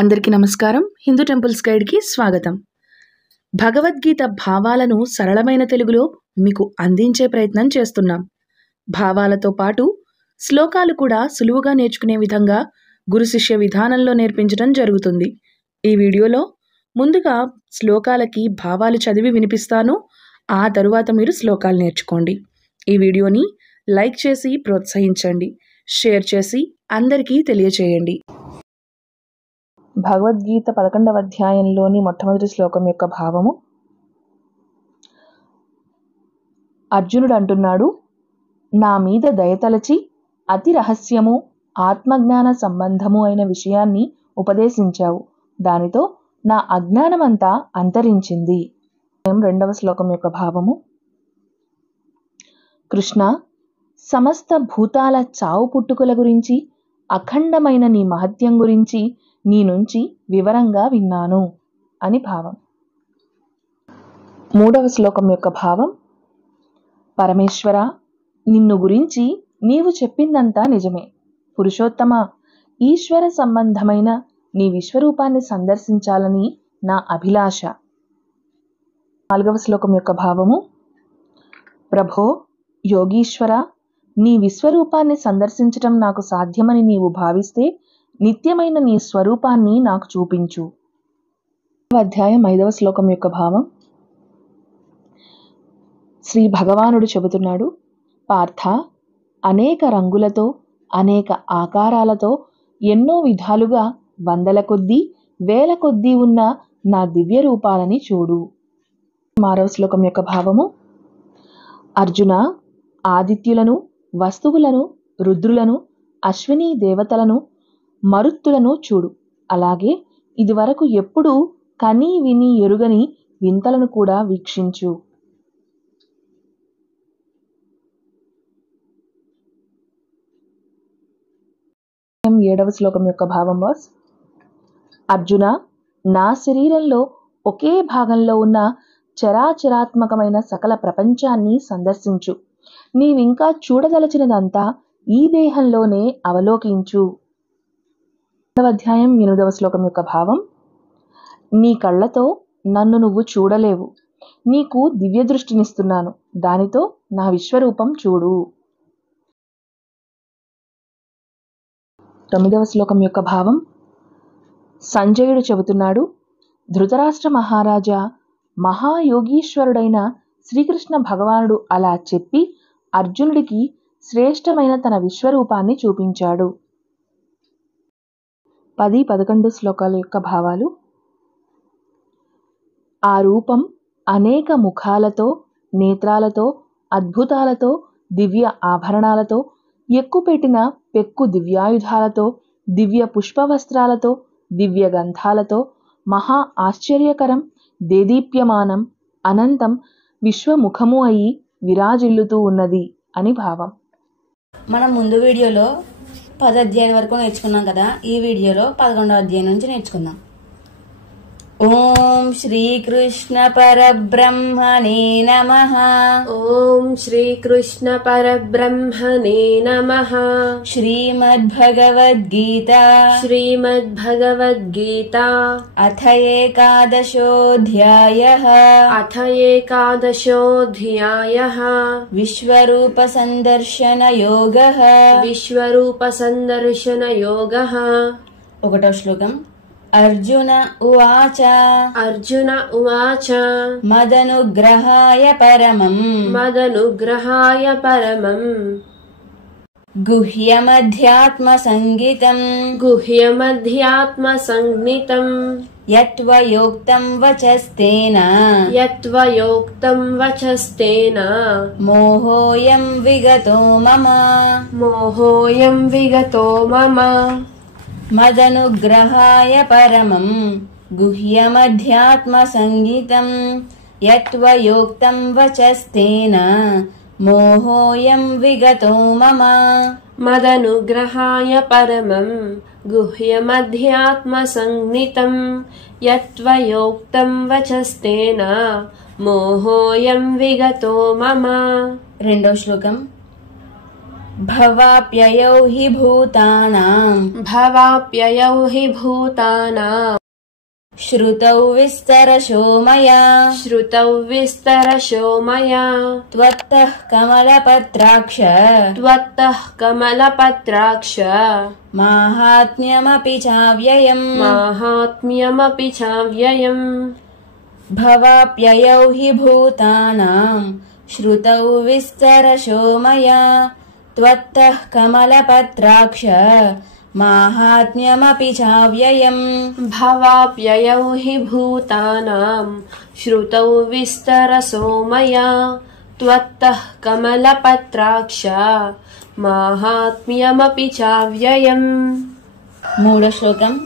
అందరికీ నమస్కారం. హిందూ టెంపుల్స్ గైడ్కి స్వాగతం. భగవద్గీత భావాలను సరళమైన తెలుగులో మీకు అందించే ప్రయత్నం చేస్తున్నాం. భావాలతో పాటు శ్లోకాలు కూడా సులువుగా నేర్చుకునే విధంగా గురు శిష్య విధానంలో నేర్పించడం జరుగుతుంది. ఈ వీడియోలో ముందుగా శ్లోకాలకి భావాలు చదివి వినిపిస్తాను. ఆ తరువాత మీరు శ్లోకాలు నేర్చుకోండి. ఈ వీడియోని లైక్ చేసి ప్రోత్సహించండి. షేర్ చేసి అందరికీ తెలియచేయండి. భగవద్గీత 11వ అధ్యాయంలోని మొట్టమొదటి శ్లోకం యొక్క భావము. అర్జునుడు అంటున్నాడు, నా మీద దయతలచి అతి రహస్యము ఆత్మజ్ఞాన సంబంధము అయిన విషయాన్ని ఉపదేశించావు. దానితో నా అజ్ఞానమంతా అంతరించింది. 2వ శ్లోకం యొక్క భావము. కృష్ణ, సమస్త భూతాల చావు పుట్టుకల గురించి, అఖండమైన నీ మహత్యం గురించి నీ నుంచి వివరంగా విన్నాను అని భావం. 3వ శ్లోకం యొక్క భావం. పరమేశ్వర, నిన్ను గురించి నీవు చెప్పిందంతా నిజమే. పురుషోత్తమ, ఈశ్వర సంబంధమైన నీ విశ్వరూపాన్ని సందర్శించాలని నా అభిలాష. 4వ శ్లోకం యొక్క భావము. ప్రభో, యోగీశ్వర, నీ విశ్వరూపాన్ని సందర్శించటం నాకు సాధ్యమని నీవు భావిస్తే నిత్యమైన నీ స్వరూపాన్ని నాకు చూపించు. అధ్యాయం 5వ శ్లోకం యొక్క భావం. శ్రీ భగవానుడు చెబుతున్నాడు, పార్థ, అనేక రంగులతో అనేక ఆకారాలతో ఎన్నో విధాలుగా వందల కొద్దీ వేల కొద్దీ ఉన్న నా దివ్య రూపాలని చూడు. 6వ శ్లోకం యొక్క భావము. అర్జున, ఆదిత్యులను, వస్తువులను, రుద్రులను, అశ్విని దేవతలను, మరుత్తులను చూడు. అలాగే ఇదివరకు ఎప్పుడూ కని విని ఎరుగని వింతలను కూడా వీక్షించు. 7వ శ్లోకం యొక్క భావం వాస్. అర్జున, నా శరీరంలో ఒకే భాగంలో ఉన్న చరాచరాత్మకమైన సకల ప్రపంచాన్ని సందర్శించు. నీవింకా చూడదలచినదంతా ఈ దేహంలోనే అవలోకించు. అధ్యాయం 8వ శ్లోకం యొక్క భావం. నీ కళ్ళతో నన్ను నువ్వు చూడలేవు. నీకు దివ్య దృష్టినిస్తున్నాను. దానితో నా విశ్వరూపం చూడు. 9వ శ్లోకం యొక్క భావం. సంజయుడు చెబుతున్నాడు, ధృతరాష్ట్ర మహారాజా, మహాయోగీశ్వరుడైన శ్రీకృష్ణ భగవానుడు అలా చెప్పి అర్జునుడికి శ్రేష్టమైన తన విశ్వరూపాన్ని చూపించాడు. 10-11 శ్లోకాల యొక్క భావాలు. ఆ రూపం అనేక ముఖాలతో, నేత్రాలతో, అద్భుతాలతో, దివ్య ఆభరణాలతో, ఎక్కుపెట్టిన పెక్కు దివ్యాయుధాలతో, దివ్య పుష్పవస్త్రాలతో, దివ్య గంధాలతో, మహా ఆశ్చర్యకరం, దేదీప్యమానం, అనంతం, విశ్వముఖము అయి విరాజిల్లుతూ ఉన్నది అని భావం. మనం ముందు వీడియోలో 10 అధ్యాయం వరకు నేర్చుకున్నాం కదా. ఈ వీడియోలో 11వ అధ్యాయం నుంచి నేర్చుకుందాం. ఓం శ్రీకృష్ణ పరబ్రహ్మణే నమః. ఓం శ్రీకృష్ణ పరబ్రహ్మణే నమః. శ్రీమద్భగవద్గీత శ్రీమద్భగవద్గీత అథ ఏకాదశోऽధ్యాయః. అథ ఏకాదశోऽధ్యాయః. విశ్వరూప సందర్శన యోగః. విశ్వరూప సందర్శన యోగః. 1వ శ్లోకం. అర్జున ఉవాచ. అర్జున ఉవాచ. మదనుగ్రహాయ పరమం. మదనుగ్రహాయ పరమం. గుహ్యమధ్యాత్మ సంగీతం. గుహ్యమధ్యాత్మ సంజ్ఞితం. యత్వయోక్తం వచస్తేన. యత్వయోక్తం వచస్తేన. మోహోయం విగతో మమ. మోహోయం విగతో మమ. మదనుగ్రహాయ పరమం గుహ్యమధ్యాత్మ సంగీతం. యత్వయోక్తం వచస్తేన. మోహోయం విగతో మమ. మదనుగ్రహాయ పరమం గుహ్యమధ్యాత్మ సంజ్ఞితం. యత్వయోక్తం వచస్తేన. మోహోయం విగతో మమ. 2వ శ్లోకం. भवाप्ययौ हि भूतानां भवाप्ययौ हि भूतानां श्रुतौ विस्तरशो मया श्रुतौ विस्तरशो मया त्वत्तः कमलपत्राक्ष त्वत्तः कमलपत्राक्ष माहात्म्यमपि चाव्ययम् माहात्म्यमपि चाव्ययम् भवाप्ययौ हि भूतानां श्रुतौ विस्तरशो मया त्वत्तः कमलपत्राक्ष माहात्म्यमपि चाव्ययम् भवाप्ययौ हि भूतानां श्रुतौ विस्तरसो मया त्वत्तः कमलपत्राक्ष माहात्म्यमपि चाव्ययम् मूढ श्लोकम्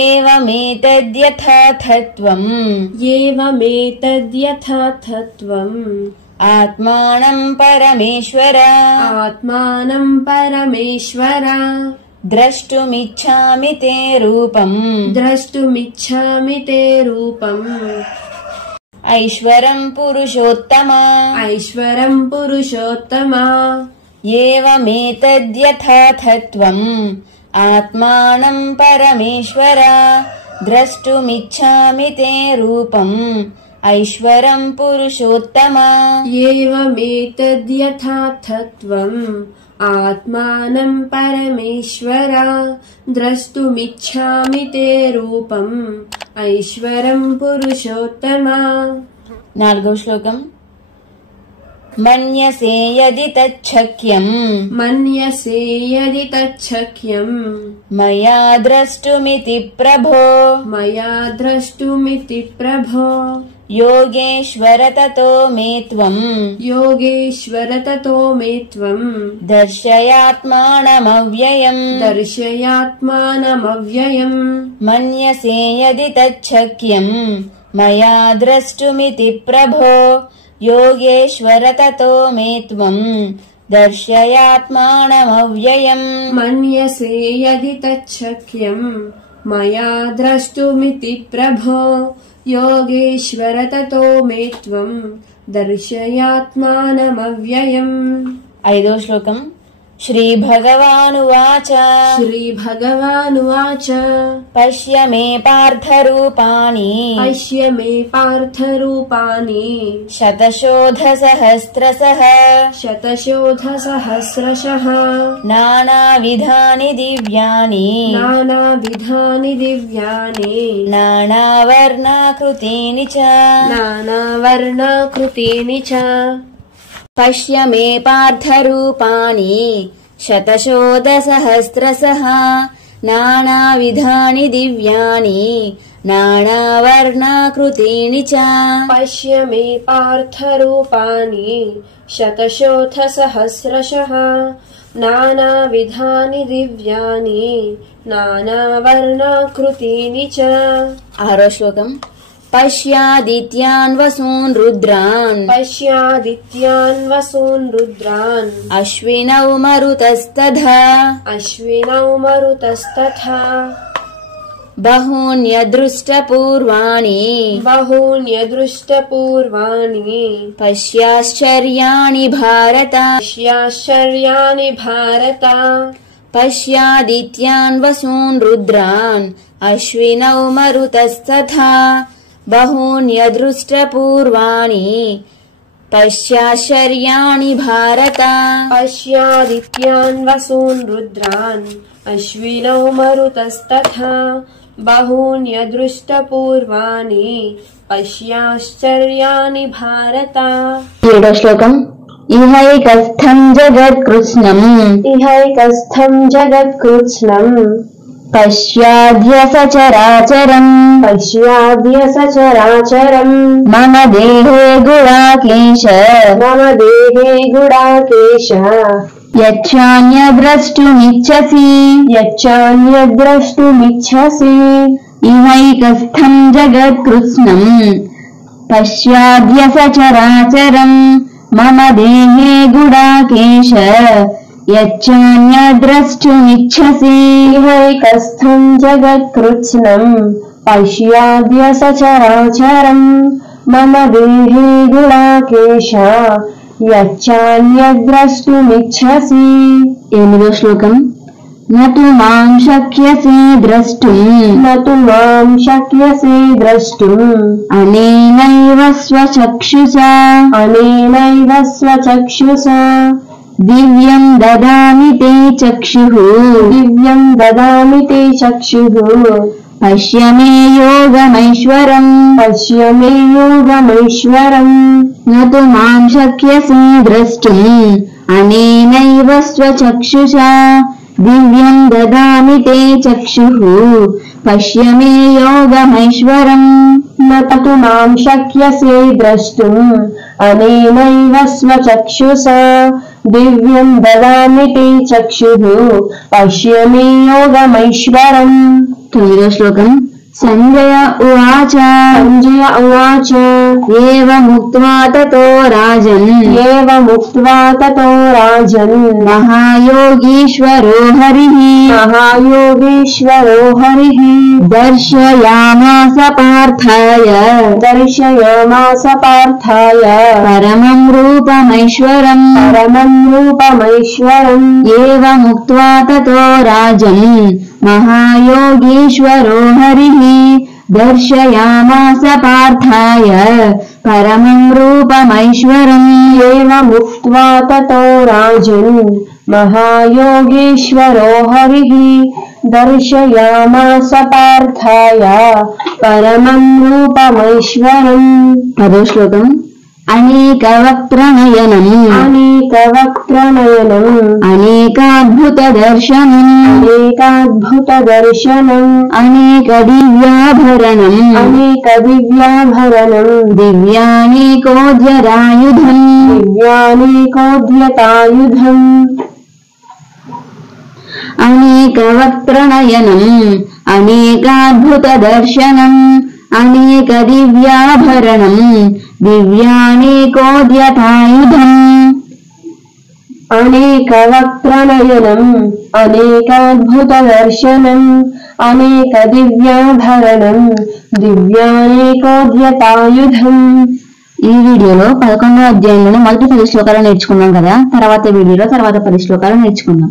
एवमेतद्यथाथत्वम् एवमेतद्यथाथत्वम् आत्मानं परमेश्वर आत्मानं परमेश्वर द्रष्टुमिच्छामि ते रूपम् द्रष्टुमिच्छामि ते रूपम् ऐश्वरं पुरुषोत्तम ऐश्वरं पुरुषोत्तम एवमेतद्यथाथत्वम् आत्मानं परमेश्वर द्रष्टुमिच्छामि ते रूपम् ऐश्वरं पुरुषोत्तम एवमेतद्यथाथत्वम् आत्मानं परमेश्वर द्रष्टुमिच्छामि ते रूपम् ऐश्वरं पुरुषोत्तम नाल्गव श्लोकम् मन्यसे यदि तच्छक्यम् मन्यसे यदि तच्छक्यम् मया द्रष्टुमिति प्रभो मया द्रष्टुमिति प्रभो योगेश्वर ततो मे त्वम् योगेश्वर ततो मे त्वम् दर्शयात्मानमव्ययम् दर्शयात्मानमव्ययम् मन्यसे यदि तच्छक्यम् मया द्रष्टुमिति प्रभो योगेश्वर ततो मे त्वम् दर्शयात्मानमव्ययम् मन्यसे यदि तच्छक्यम् मया द्रष्टुमिति प्रभो योगेश्वर ततो मे त्वम् दर्शयात्मानमव्ययम् ऐदो श्लोकम् श्रीभगवानुवाच श्रीभगवानुवाच पश्य मे पार्थरूपाणि पश्य मे पार्थरूपाणि शतशोधसहस्रशः शतशोधसहस्रशः नानाविधानि दिव्यानि नानाविधानि दिव्यानि नानावर्णाकृतीनि च नानावर्णाकृतीनि च पश्य मे पार्थरूपाणि शतशोधसहस्रशः नानाविधानि दिव्यानि नानावर्णाकृतीनि च पश्य मे पार्थरूपाणि शतशोधसहस्रशः नानाविधानि दिव्यानि नानावर्णाकृतीनि च आरो श्लोकम् पश्यादित्यान् वसून् रुद्रान् पश्यादित्यान् वसून् रुद्रान् अश्विनौ मरुतस्तथा अश्विनौ मरुतस्तथा बहून्यदृष्टपूर्वाणि बहून्यदृष्टपूर्वाणि पश्याश्चर्याणि भारत पश्याश्चर्याणि भारत पश्यादित्यान् वसून् रुद्रान् अश्विनौ मरुतस्तथा बहून्यदृष्टपूर्वाणि पश्याश्चर्याणि भारत पश्यादित्यान् वसून् रुद्रान् अश्विनौ मरुतस्तथा बहून्यदृष्टपूर्वाणि पश्याश्चर्याणि भारत ఏడో శ్లోకం ఇహైకస్థం జగత్కృత్స్నం పశ్యాద్య సచరాచరం మమ దేహే గుడాకేశ యచ్చాన్యద్రష్టుమిచ్చసి ఇహైకస్థం జగత్కృత్స్నం పశ్యాద్య సచరాచరం మమ దేహే గుడాకేశ యచ్చాన్యద్రష్టుమిచ్చసి ఇహైకస్థం జగత్కృత్స్నం పశ్యాద్య సచరాచరం మమ దేహే గుడాకేశ యచ్చాన్యద్రష్టుమిచ్చసి. 8వ శ్లోకం. నతు మాం శక్యసే ద్రష్టుం నతు మాం శక్యసే ద్రష్టుం అనేనైవ స్వచక్షుషా అనేనైవ స్వచక్షుషా దివ్యం దదామి తే చక్షుః దివ్యం దదామి తే చక్షుః పశ్య మే యోగమైశ్వరం పశ్య మే యోగమైశ్వరం. నతు మాం శక్యసే ద్రష్టుం అనేనైవ స్వచక్షుషా దివ్యం దదామి తే చక్షుః పశ్య మే యోగమైశ్వరం. నతు మాం శక్యసే ద్రష్టుం అనేనైవ స్వచక్షుషా దివ్యం దదామి తే చక్షుః పశ్య మే యోగమైశ్వరం. 9వ శ్లోకం. సంజయ ఉవాచ సంజయ ఉవాచ ఏవముక్త్వా తతో రాజన్ ఏవముక్త్వా తతో రాజన్ మహాయోగీశ్వరో హరిః మహాయోగేశ్వరో హరిః దర్శయామాస పార్థాయ దర్శయామాస పార్థాయ పరమం రూపమైశ్వరం. పరమం రూపమైశ్వరం. ఏవముక్త్వా తతో రాజన్ మహాయోగీశ్వరో హరిః దర్శయామాస పార్థాయ పరమం రూపమైశ్వరం. ఏవముక్త్వా తతో రాజన్ మహాయోగేశ్వరో హరిః దర్శయామాస పార్థాయ పరమం రూపమైశ్వరం. 10వ శ్లోకం. అనేక వక్త్రనయనం అనేక వక్త్రనయనం అనేకాద్భుత దర్శనం అనేకాద్భుత దర్శనం అనేక దివ్యాభరణం అనేక దివ్యాభరణం దివ్యానేకోద్యరాయుధం దివ్యానేకోద్యతాయుధం. అనేక వక్త్రనయనం అనేకాద్భుత దర్శనం అనేక దివ్యాభరణం దివ్యానేకోద్యతాయుధం. అనేక వక్త్రనయనం అనేకాద్భుత దర్శనం అనేక దివ్యాభరణం దివ్యానేకోద్యతాయుధం. ఈ వీడియోలో 11వ అధ్యాయంలోని మొదటి 10 శ్లోకాలు నేర్చుకున్నాం కదా. తర్వాత వీడియోలో తర్వాత 10 శ్లోకాలు నేర్చుకుందాం.